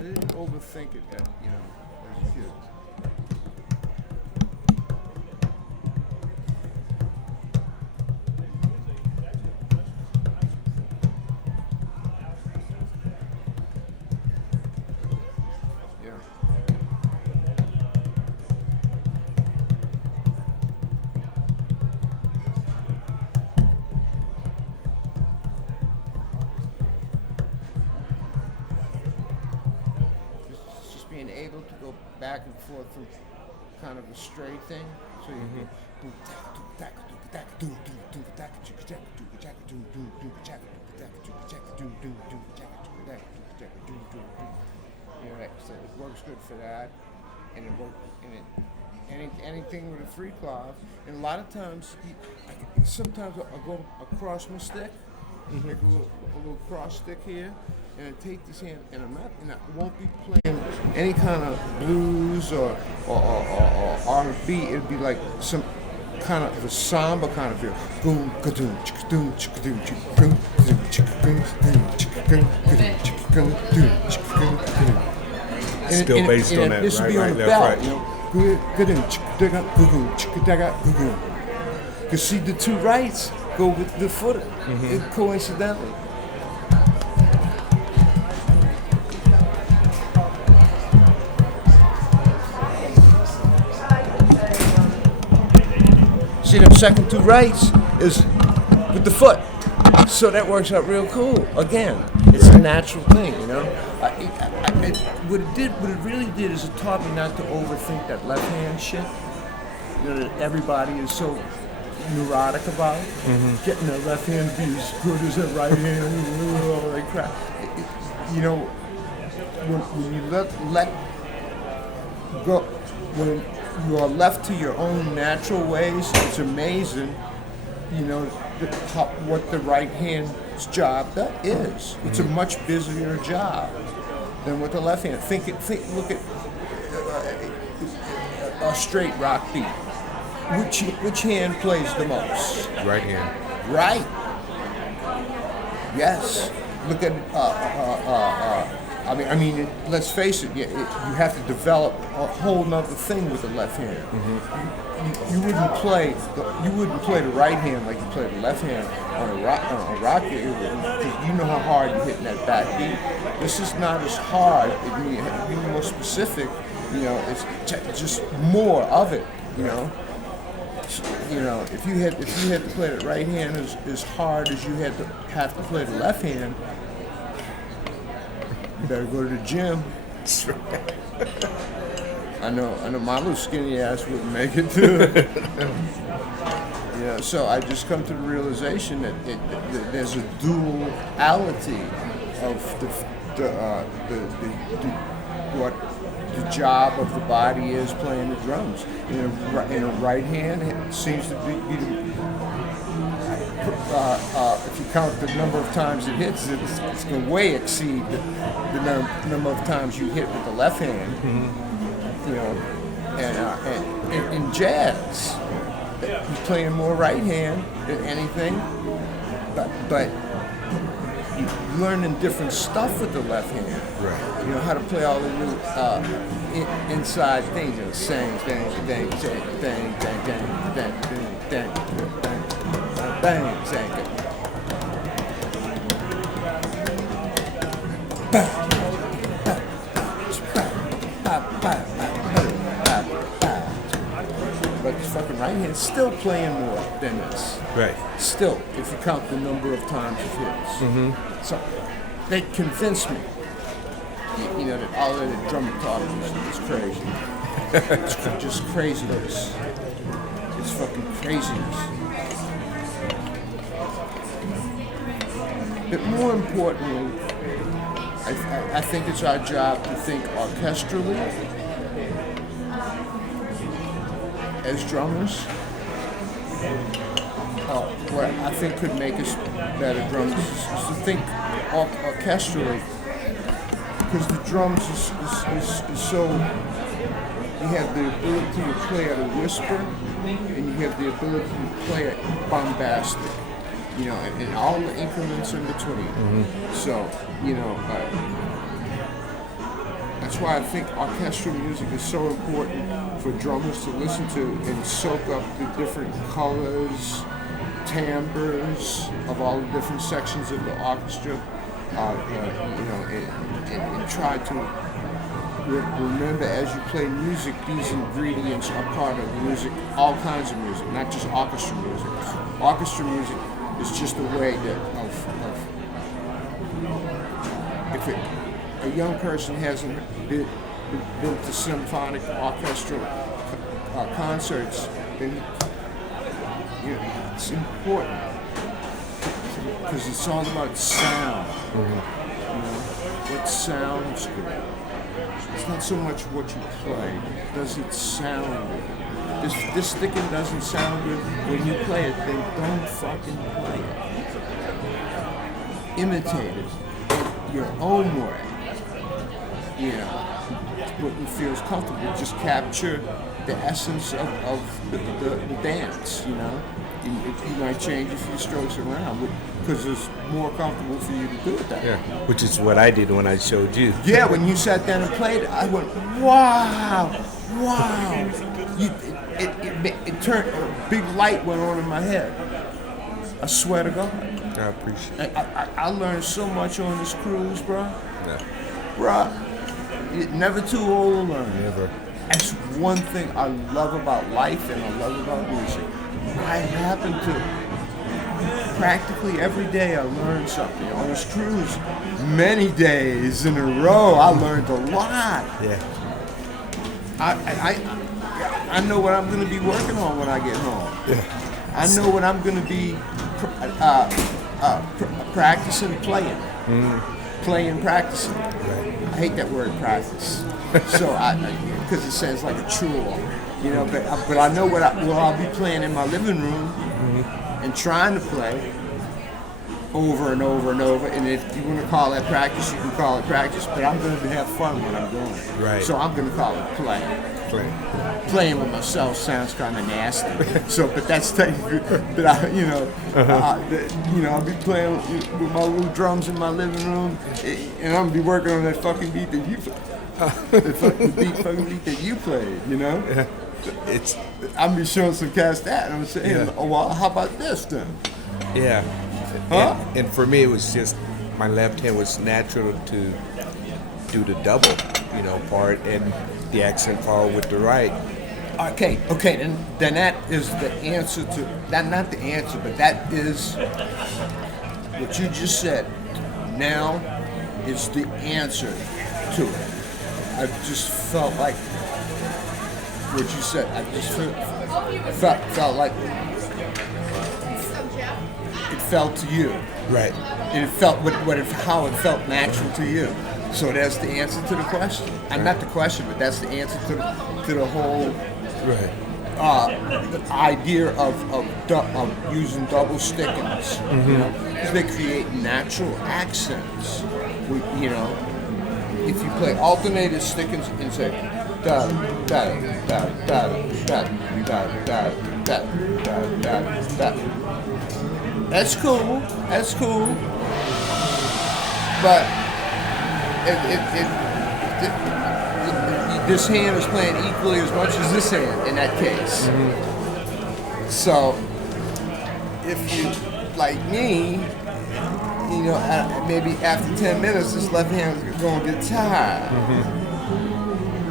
didn't overthink it, as a kid. Being able to go back and forth from kind of a straight thing, so you so it works good for that, and it works anything with a 3/clef, and a lot of times, sometimes I'll go across my stick, make a little cross stick here. And I take this hand, and I won't be playing any kind of blues or R&B. It'd be like some kind of a samba kind of feel. Boom, ka-doom, chicka-doom, chicka-doom, chicka-doom, chicka-doom, chicka-doom, chicka-doom, chicka-doom. Still based on that, this would be on the belt, ka-doom, chicka-doom, chicka-doom. Because see, the two rights go with the foot, coincidentally. See, them second two rights is with the foot, so that works out real cool. Again, it's a natural thing, What it really did is it taught me not to overthink that left hand shit. That everybody is so neurotic about getting their left hand to be as good as their right hand, all that crap. When you let go, when you are left to your own natural ways, it's amazing, what the right hand's job is. It's a much busier job than with the left hand. Look at a straight rock beat. Which hand plays the most? Right hand. Right. Yes. Look at let's face it. You have to develop a whole nother thing with the left hand. You wouldn't play the right hand like you play the left hand on a rock because you know how hard you're hitting that back beat. This is not as hard. You have to be more specific. It's just more of it. If you had to play the right hand as hard as you have to play the left hand, you better go to the gym. I know my little skinny ass wouldn't make it to it. So I just come to the realization that there's a duality of what the job of the body is playing the drums. In a right hand, it seems to be if you count the number of times it hits, it's going to way exceed the number of times you hit with the left hand. And in jazz, you're playing more right hand than anything, but you're learning different stuff with the left hand. Right. How to play all the little inside things. Sing, dang, dang, dang, dang, dang, dang, dang, dang, bang, sang it. But the fucking right hand's still playing more than this. Right. Still, if you count the number of times it hits. So they convinced me, that all of the drum talk is crazy. It's just craziness. It's fucking craziness. But more importantly, I think it's our job to think orchestrally as drummers. What I think could make us better drummers is to think orchestrally, because the drums is so. You have the ability to play at a whisper, and you have the ability to play at bombastic. And all the increments in between. So, that's why I think orchestral music is so important for drummers to listen to and soak up the different colors, timbres of all the different sections of the orchestra. And try to remember as you play music, these ingredients are part of the music, all kinds of music, not just orchestra music. Orchestra music is just a way if a young person hasn't been to symphonic orchestral concerts, then it's important because it's all about sound. What sounds good. It's not so much what you play. Does it sound good? This sticking doesn't sound good when you play it, then don't fucking play it. Imitate it in your own way. What feels comfortable. Just capture the essence of the dance, You might change a few strokes around because it's more comfortable for you to do it that way. Yeah, which is what I did when I showed you. Yeah, when you sat down and played, I went, wow. It turned, a big light went on in my head. I swear to God. I appreciate it. I learned so much on this cruise, bro. Yeah. Bro, you're never too old to learn. Never. That's one thing I love about life and I love about music. I happen to practically every day I learn something. On this cruise, many days in a row, I learned a lot. Yeah. I know what I'm going to be working on when I get home. Yeah. I know what I'm going to be practicing playing. Practicing. Right. I hate that word practice. So because it sounds like a chore, But I know what I'll be playing in my living room and trying to play over and over and over. And if you want to call that practice, you can call it practice. But I'm going to have fun when I'm doing it. Right. So I'm going to call it play. Playing with myself sounds kind of nasty. But that's technically. But I'll be playing with my little drums in my living room, and I'm gonna be working on that fucking beat that you play. The fucking beat that you played, Yeah. I'm be showing some cats that, and I'm saying, oh, well, how about this then? Yeah. Huh? And for me, it was just my left hand was natural to do the double, part, and the accent fall with the right. Okay. Then that is the answer to that. Not the answer, but that is what you just said. Now is the answer to it. I just felt like what you said. I just felt like it felt to you. Right. And it felt how it felt natural to you. So that's the answer to the question. And not the question, but that's the answer to the whole the idea of using double stickings. Because they create natural accents. If you play alternated stickings and say da da da da da da da da da da, that's cool. But this hand is playing equally as much as this hand in that case. So if you, like me, maybe after 10 minutes, this left hand is going to get tired.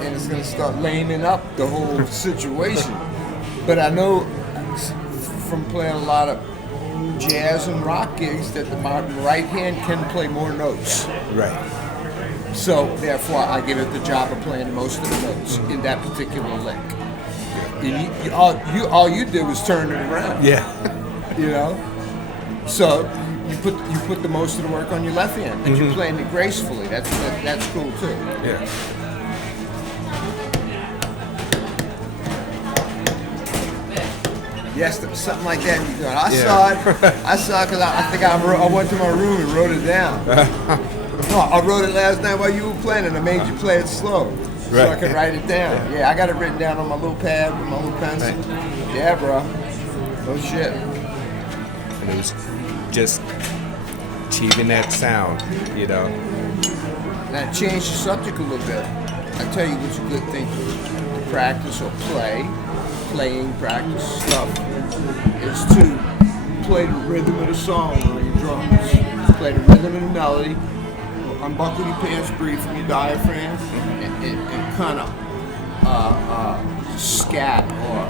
And it's going to start laming up the whole situation. But I know from playing a lot of jazz and rock gigs that my right hand can play more notes. Right. So therefore, I give it the job of playing most of the notes in that particular lick. And all you did was turn it around. Yeah. So you put the most of the work on your left hand, and you're playing it gracefully. That's cool too. Yeah. Yes, something like that. I saw it because I think I went to my room and wrote it down. No, I wrote it last night while you were playing, and I made you play it slow, so I could write it down. Yeah, I got it written down on my little pad with my little pencil. Right. Yeah, bro. No shit. And it was just achieving that sound, Now, change the subject a little bit. I tell you what's a good thing to practice or playing practice stuff, is to play the rhythm of the song on your drums. Play the rhythm and the melody. Unbuckle your pants, breathe from your diaphragm, and kind of scat or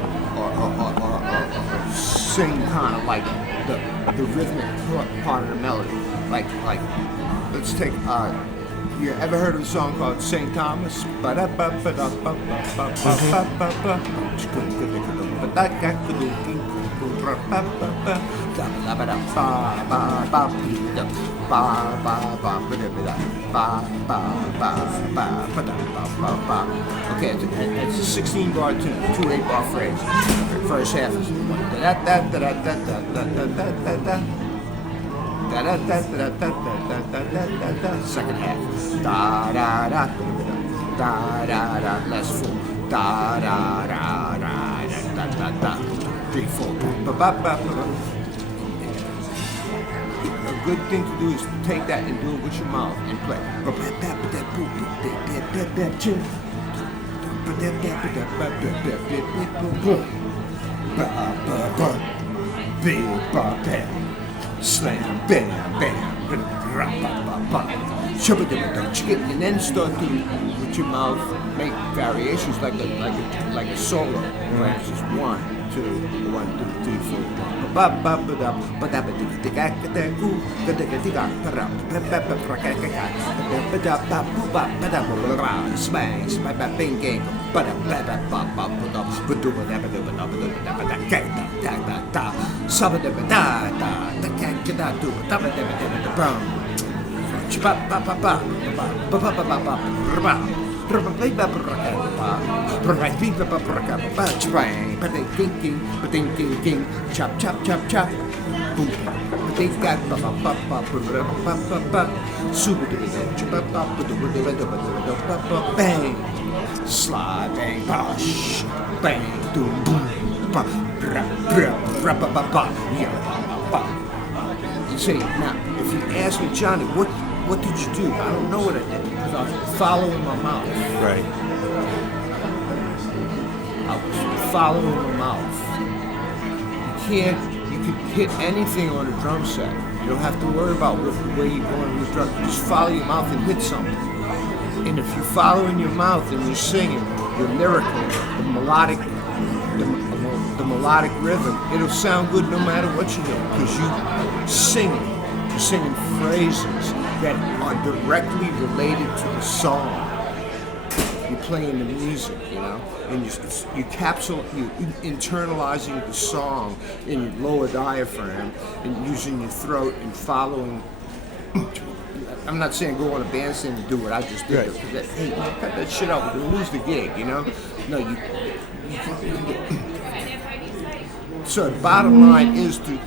sing kind of like the rhythmic part of the melody. Like let's take. You ever heard of a song called St. Thomas? Okay, it's a 16 bar tune, 2 8-bar phrase. First half is second half da da da da da da, less full da da da da da da da, 3 4 ba ba ba ba. A good thing to do is take that and do it with your mouth and play. Slam, bam, bam, and then start to, with your mouth, make variations like a solo. Right? It's just 1, 2, 1, 2, 3, chop chop chop chop, bang, slide, bang, bosh, bang, boom, boom, you say, now, if you ask me, Johnny, what did you do? I don't know what I did, because I was following my mouth. Right. I was following my mouth. You can hit anything on a drum set. You don't have to worry about where you're going with drum. Just follow your mouth and hit something. And if you're following your mouth and you're singing, you're lyrical, the melodic rhythm, it'll sound good no matter what you do, because you're singing phrases that are directly related to the song. You're playing the music, and you internalizing the song in your lower diaphragm and using your throat and following. I'm not saying go on a bandstand and do what I just did. Right. Hey, man, cut that shit out. We're gonna lose the gig, No, you So the bottom line is to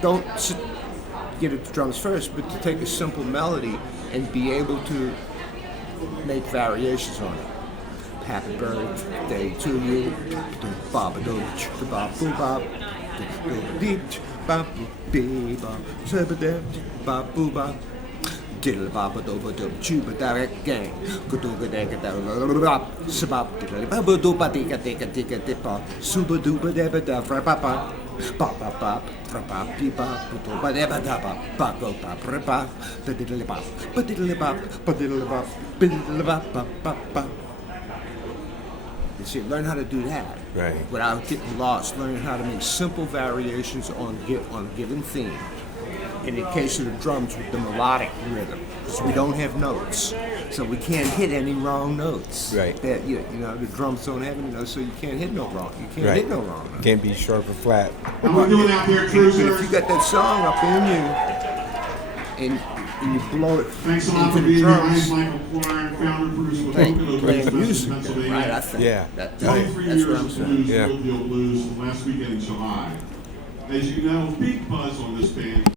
don't get at the drums first, but to take a simple melody and be able to make variations on it. Happy birthday to you. You see, learn how to do that without getting lost. Learn how to make simple variations on a given theme. In the case of the drums, with the melodic rhythm, because we don't have notes, so we can't hit any wrong notes. Right. That the drums don't have any notes, so you can't hit no wrong. You can't hit no wrong notes. Can't be sharp or flat. How we doing out there, cruisers? If you got that song up in you, and you blow it Thanks a lot into for the being here. My drums, name's Michael Klein, founder, producer, playing music, right? I think. Yeah. That's 23 what years I'm of saying. blues, Yeah. Real Deal Blues, last weekend in July. As you know, big buzz on this band.